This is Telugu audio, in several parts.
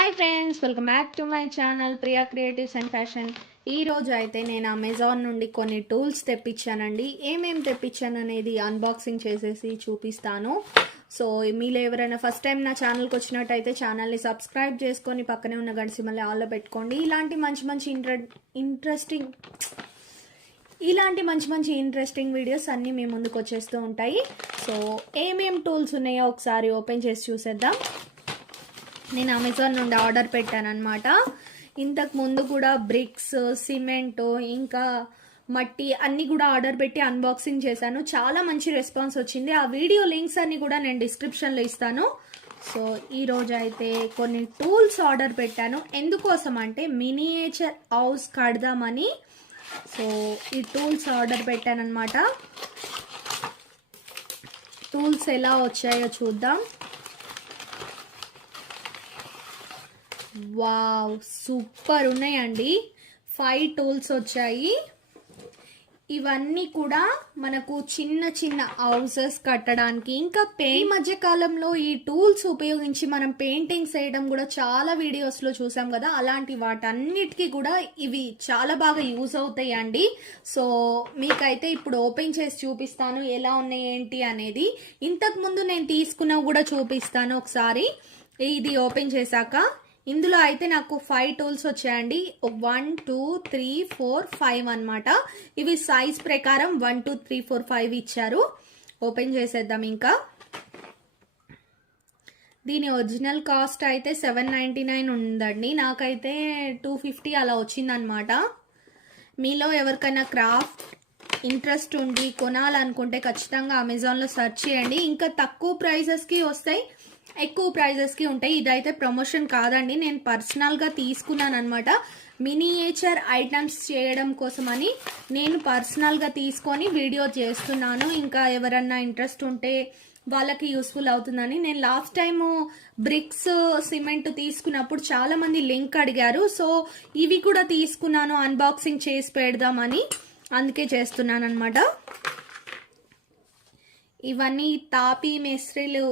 Hi friends, welcome back to my channel Priya creatives and fashion. ఈరోజు అయితే నేను అమెజాన్ నుండి కొన్ని టూల్స్ తెప్పించానండి. ఏమేమి తెప్పించాను అనేది అన్బాక్సింగ్ చేసేసి చూపిస్తాను. సో మీలో ఎవరైనా ఫస్ట్ టైం నా ఛానల్కి వచ్చినట్టయితే ఛానల్ని సబ్స్క్రైబ్ చేసుకొని పక్కనే ఉన్న గడిసి మళ్ళీ ఆల్లో పెట్టుకోండి. ఇలాంటి మంచి ఇంట్రెస్టింగ్ వీడియోస్ అన్నీ మీ ముందుకు వచ్చేస్తూ ఉంటాయి. సో ఏమేం టూల్స్ ఉన్నాయో ఒకసారి ఓపెన్ చేసి చూసేద్దాం. నేను అమెజాన్ నుండి ఆర్డర్ పెట్టాను అనమాట. ఇంతకు ముందు కూడా బ్రిక్స్, సిమెంట్, ఇంకా మట్టి అన్నీ కూడా ఆర్డర్ పెట్టి అన్బాక్సింగ్ చేశాను. చాలా మంచి రెస్పాన్స్ వచ్చింది. ఆ వీడియో లింక్స్ అన్ని కూడా నేను డిస్క్రిప్షన్లో ఇస్తాను. సో ఈరోజు అయితే కొన్ని టూల్స్ ఆర్డర్ పెట్టాను. ఎందుకోసం అంటే మినియేచర్ హౌస్ కడదామని. సో ఈ టూల్స్ ఆర్డర్ పెట్టాను అనమాట. టూల్స్ ఎలా వచ్చాయో చూద్దాం. వావ్, సూపర్ ఉన్నాయండి. 5 టూల్స్ వచ్చాయి. ఇవన్నీ కూడా మనకు చిన్న చిన్న హౌసెస్ కట్టడానికి, ఇంకా మధ్య కాలంలో ఈ టూల్స్ ఉపయోగించి మనం పెయింటింగ్స్ వేయడం కూడా చాలా వీడియోస్లో చూసాం కదా. అలాంటి వాటన్నిటికీ కూడా ఇవి చాలా బాగా యూజ్ అవుతాయి అండి. సో మీకైతే ఇప్పుడు ఓపెన్ చేసి చూపిస్తాను ఎలా ఉన్నాయి ఏంటి అనేది. ఇంతకు ముందు నేను తీసుకున్నవి కూడా చూపిస్తాను ఒకసారి. ఇది ఓపెన్ చేశాక ఇందులో అయితే నాకు 5 టూల్స్ వచ్చాయండి. 1 2 3 4 5 అనమాట. ఇవి సైజ్ ప్రకారం 1 2 3 4 5 ఇచ్చారు. ఓపెన్ చేసేద్దాం. ఇంకా దీని ఒరిజినల్ కాస్ట్ అయితే 799 ఉందండి. నాకైతే 250 అలా వచ్చిందనమాట. మీలో ఎవరికైనా క్రాఫ్ట్ ఇంట్రెస్ట్ ఉండి కొనాలనుకుంటే ఖచ్చితంగా అమెజాన్లో సెర్చ్ చేయండి. ఇంకా తక్కువ ప్రైజెస్కి వస్తాయి, ఎక్కువ ప్రైజెస్కి ఉంటాయి. ఇదైతే ప్రమోషన్ కాదండి, నేను పర్సనల్గా తీసుకున్నాను అనమాట. మినియేచర్ ఐటమ్స్ చేయడం కోసమని నేను పర్సనల్గా తీసుకొని వీడియో చేస్తున్నాను. ఇంకా ఎవరన్నా ఇంట్రెస్ట్ ఉంటే వాళ్ళకి యూస్ఫుల్ అవుతుందని. నేను లాస్ట్ టైము బ్రిక్స్, సిమెంట్ తీసుకున్నప్పుడు చాలా మంది లింక్ అడిగారు. సో ఇవి కూడా తీసుకున్నాను అన్బాక్సింగ్ చేసి పెడదామని, అందుకే చేస్తున్నాను అనమాట. ఇవన్నీ తాపీ మేస్త్రీలు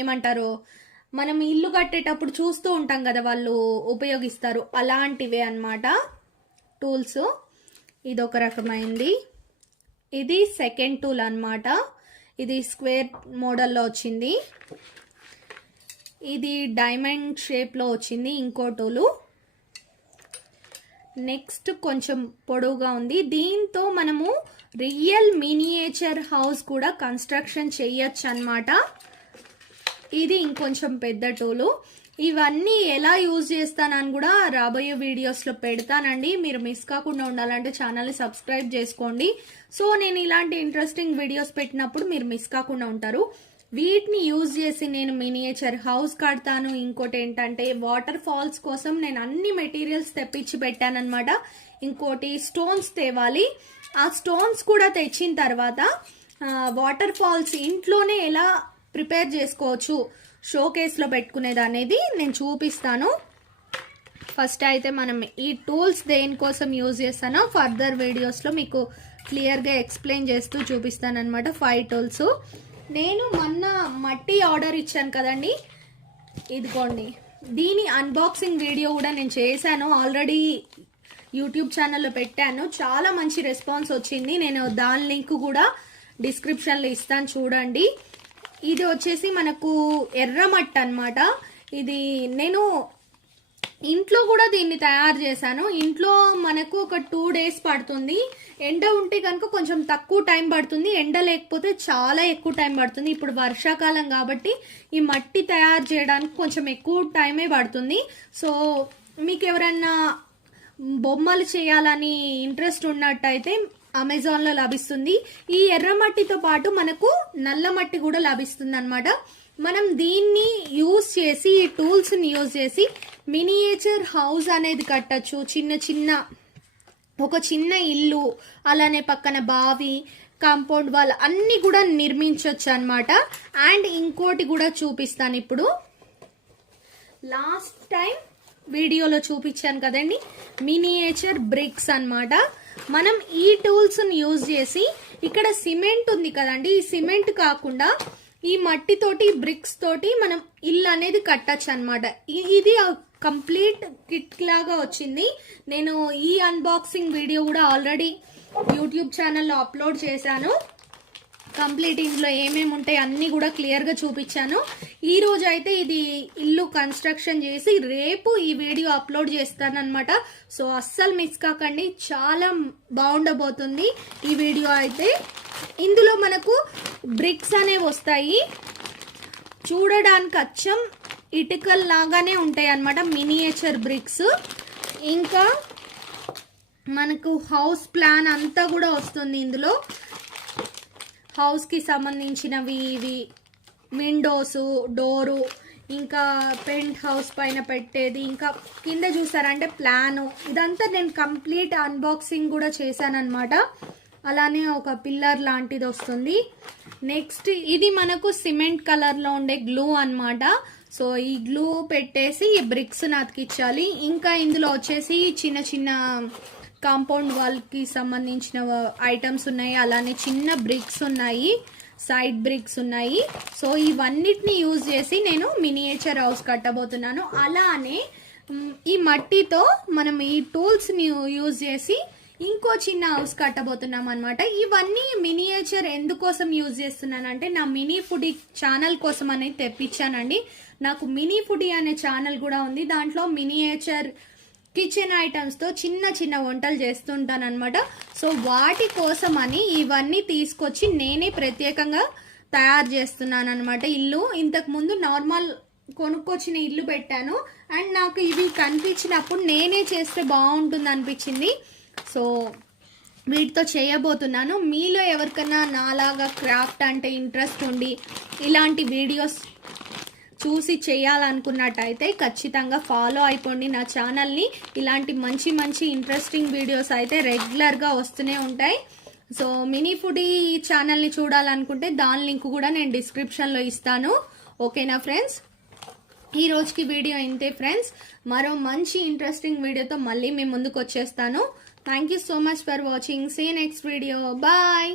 ఏమంటారు, మనం ఇల్లు కట్టేటప్పుడు చూస్తూ ఉంటాం కదా, వాళ్ళు ఉపయోగిస్తారు. అలాంటివే అన్నమాట టూల్స్. ఇది ఒక రకమైంది. ఇది సెకండ్ టూల్ అన్నమాట. ఇది స్క్వేర్ మోడల్లో వచ్చింది. ఇది డైమండ్ షేప్లో వచ్చింది ఇంకో టూలు. నెక్స్ట్ కొంచెం పొడవుగా ఉంది. దీంతో మనము రియల్ మినియేచర్ హౌస్ కూడా కన్స్ట్రక్షన్ చేయొచ్చు అన్నమాట. ఇది ఇంకొంచెం పెద్ద టూలు. ఇవన్నీ ఎలా యూజ్ చేస్తానని కూడా రాబోయే వీడియోస్లో పెడతానండి. మీరు మిస్ కాకుండా ఉండాలంటే ఛానల్ని సబ్స్క్రైబ్ చేసుకోండి. సో నేను ఇలాంటి ఇంట్రెస్టింగ్ వీడియోస్ పెట్టినప్పుడు మీరు మిస్ కాకుండా ఉంటారు. వీటిని యూజ్ చేసి నేను మినియేచర్ హౌస్ కడతాను. ఇంకోటి ఏంటంటే వాటర్ ఫాల్స్ కోసం నేను అన్ని మెటీరియల్స్ తెప్పించి పెట్టానన్నమాట. ఇంకోటి స్టోన్స్ తేవాలి. ఆ స్టోన్స్ కూడా తెచ్చిన తర్వాత వాటర్ ఫాల్స్ ఇంట్లోనే ఎలా ప్రిపేర్ చేసుకోవచ్చు షోకేస్లో పెట్టుకునేది అనేది నేను చూపిస్తాను. ఫస్ట్ అయితే మనం ఈ టూల్స్ దేనికోసం యూజ్ చేస్తానో ఫర్దర్ వీడియోస్లో మీకు క్లియర్గా ఎక్స్ప్లెయిన్ చేస్తూ చూపిస్తాను అనమాట. 5 టూల్స్. నేను మొన్న మట్టి ఆర్డర్ ఇచ్చాను కదండి, ఇదిగోండి. దీని అన్బాక్సింగ్ వీడియో కూడా నేను చేశాను ఆల్రెడీ, యూట్యూబ్ ఛానల్లో పెట్టాను. చాలా మంచి రెస్పాన్స్ వచ్చింది. నేను దాని లింక్ కూడా డిస్క్రిప్షన్లో ఇస్తాను, చూడండి. ఇది వచ్చేసి మనకు ఎర్రమట్టి అన్నమాట. ఇది నేను ఇంట్లో కూడా దీన్ని తయారు చేశాను. ఇంట్లో మనకు ఒక 2 days పడుతుంది. ఎండ ఉంటే కనుక కొంచెం తక్కువ టైం పడుతుంది, ఎండ లేకపోతే చాలా ఎక్కువ టైం పడుతుంది. ఇప్పుడు వర్షాకాలం కాబట్టి ఈ మట్టి తయారు చేయడానికి కొంచెం ఎక్కువ టైమే పడుతుంది. సో మీకు ఎవరన్నా బొమ్మలు చేయాలని ఇంట్రెస్ట్ ఉన్నట్టయితే అమెజాన్లో లభిస్తుంది. ఈ ఎర్రమట్టితో పాటు మనకు నల్ల మట్టి కూడా లభిస్తుంది అనమాట. మనం దీన్ని యూజ్ చేసి, ఈ టూల్స్ని యూజ్ చేసి మినియేచర్ హౌస్ అనేది కట్టచ్చు. ఒక చిన్న ఇల్లు, అలానే పక్కన బావి, కాంపౌండ్ వాల్ అన్నీ కూడా నిర్మించవచ్చు అనమాట. అండ్ ఇంకోటి కూడా చూపిస్తాను ఇప్పుడు. లాస్ట్ టైం వీడియోలో చూపించాను కదండి, మినియేచర్ బ్రిక్స్ అన్నమాట. మనం ఈ టూల్స్ని యూజ్ చేసి, ఇక్కడ సిమెంట్ ఉంది కదండి, ఈ సిమెంట్ కాకుండా ఈ మట్టితోటి బ్రిక్స్ తోటి మనం ఇల్లు అనేది కట్టచ్చు అనమాట. ఇది కంప్లీట్ కిట్ లాగా వచ్చింది. నేను ఈ అన్బాక్సింగ్ వీడియో కూడా ఆల్రెడీ యూట్యూబ్ ఛానల్లో అప్లోడ్ చేశాను. కంప్లీట్ ఇంట్లో ఏమేమి ఉంటాయి అన్నీ కూడా క్లియర్గా చూపించాను. ఈ రోజు అయితే ఇది ఇల్లు కన్స్ట్రక్షన్ చేసి రేపు ఈ వీడియో అప్లోడ్ చేస్తానన్నమాట. సో అస్సలు మిస్ కాకండి, చాలా బాగుండబోతుంది ఈ వీడియో అయితే. ఇందులో మనకు బ్రిక్స్ అనేవి వస్తాయి, చూడడానికి అచ్చం ఇటుకల్ లాగానే ఉంటాయి అన్నమాట, మినియేచర్ బ్రిక్స్. ఇంకా మనకు హౌస్ ప్లాన్ అంతా కూడా వస్తుంది ఇందులో. హౌస్ కి సంబంధించినవి ఇవి విండోస్, డోరు, ఇంకా పెంట్ హౌస్ పైన పెట్టేది, ఇంకా కింద చూసారంటే ప్లాను. ఇదంతా నేను కంప్లీట్ అన్బాక్సింగ్ కూడా చేశానన్నమాట. అలానే ఒక పిల్లర్ లాంటిది వస్తుంది. నెక్స్ట్ ఇది మనకు సిమెంట్ కలర్లో ఉండే గ్లూ అన్నమాట. సో ఈ గ్లూ పెట్టేసి ఈ బ్రిక్స్ అతికించాలి. ఇంకా ఇందులో వచ్చేసి చిన్న చిన్న కాంపౌండ్ వాల్ కి సంబంధించిన ఐటమ్స్ ఉన్నాయి, అలానే చిన్న బ్రిక్స్ ఉన్నాయి, సైడ్ బ్రిక్స్ ఉన్నాయి. సో ఇవన్నిటిని యూజ్ చేసి నేను మినియేచర్ హౌస్ కట్టబోతున్నాను. అలానే ఈ మట్టితో మనం ఈ టూల్స్ ని యూజ్ చేసి ఇంకో చిన్న హౌస్ కట్టబోతున్నాం అనమాట. ఇవన్నీ మినియేచర్ ఎందుకోసం యూజ్ చేస్తున్నానంటే నా మినీ ఫుడీ ఛానల్ కోసం అనేది తెప్పించానండి. నాకు మినీ ఫుడీ అనే ఛానల్ కూడా ఉంది. దాంట్లో మినియేచర్ కిచెన్ ఐటమ్స్ తో చిన్న చిన్న వంటలు చేస్తుంటాను అనమాట. సో వాటి కోసం అని ఇవన్నీ తీసుకొచ్చి నేనే ప్రత్యేకంగా తయారు చేస్తున్నాను అనమాట. ఇల్లు ఇంతకు ముందు నార్మల్ కొనుక్కొచ్చిన ఇల్లు పెట్టాను, అండ్ నాకు ఇవి కనిపించినప్పుడు నేనే చేస్తే బాగుంటుంది అనిపించింది. సో వీటితో చేయబోతున్నాను. మీలో ఎవరికైనా నాలాగా క్రాఫ్ట్ అంటే ఇంట్రెస్ట్ ఉండి ఇలాంటి వీడియోస్ చూసి చేయాలనుకున్నట్టయితే ఖచ్చితంగా ఫాలో అయిపోండి నా ఛానల్ని. ఇలాంటి మంచి మంచి ఇంట్రెస్టింగ్ వీడియోస్ అయితే రెగ్యులర్గా వస్తూనే ఉంటాయి. సో మినీ ఫుడీ ఛానల్ని చూడాలనుకుంటే దాని లింక్ కూడా నేను డిస్క్రిప్షన్లో ఇస్తాను. ఓకేనా ఫ్రెండ్స్, ఈ రోజుకి వీడియో ఇంతే ఫ్రెండ్స్. మరో మంచి ఇంట్రెస్టింగ్ వీడియోతో మళ్ళీ మీ ముందుకు వచ్చేస్తాను. Thank you so much for watching. See next video. Bye.